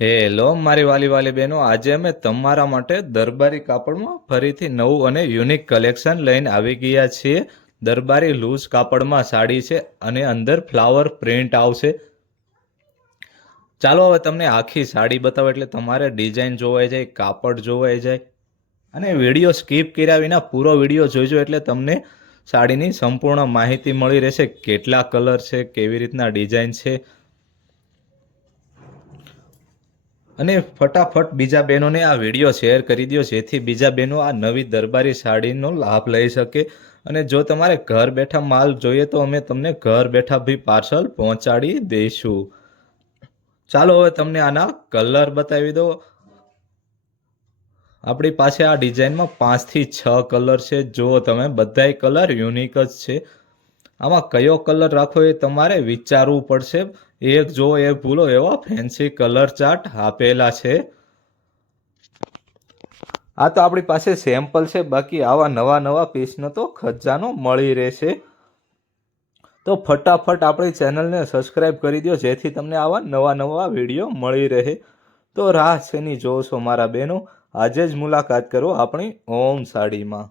Hello મારી વાલી વાલી બહેનો, આજે અમે તમારા માટે દરબારી કાપડમાં ફરીથી નવું અને યુનિક કલેક્શન લઈને આવી ગયા છીએ. દરબારી લૂઝ કાપડમાં સાડી છે અને અંદર ફ્લાવર પ્રિન્ટ આવશે. ચાલો હવે તમને આખી સાડી બતાવો એટલે તમારે ડિઝાઇન જોવાઈ જાય, કાપડ જોવાઈ જાય. અને વિડીયો સ્કીપ કર્યા વિના પૂરો વિડીયો જોઈજો એટલે તમને સાડીની સંપૂર્ણ માહિતી મળી રહેશે. કેટલા કલર છે, કેવી રીતના ડિઝાઇન છે. અને ફટાફટ બીજા બહેનોને આ વિડીયો શેર કરી દો જેથી બીજા બહેનો આ નવી દરબારી સાડીનો લાભ લઈ શકે. અને જો તમારે ઘર બેઠા માલ જોઈએ તો અમે તમને ઘર બેઠા બી પાર્સલ પહોંચાડી દઈશું. ચાલો હવે તમને આના કલર બતાવી દો. આપણી પાસે આ ડિઝાઇનમાં 5 થી 6 કલર છે. જો તમે બધાય કલર યુનિક જ છે. આમાં કયો કલર રાખવો એ તમારે વિચારવું પડશે. એક જો એક ભૂલો એવા ફેન્સી કલર ચાર્ટ આપેલા છે. આ તો આપણી પાસે સેમ્પલ છે, બાકી આવા નવા નવા પીસનો તો ખજાનો મળી રહેશે. તો ફટાફટ આપણી ચેનલને સબસ્ક્રાઈબ કરી દો જેથી તમને આવા નવા નવા વિડીયો મળી રહે. તો રાહ શેની જોશો મારા બહેનો, આજે જ મુલાકાત કરો આપણી ઓમ સાડીમાં.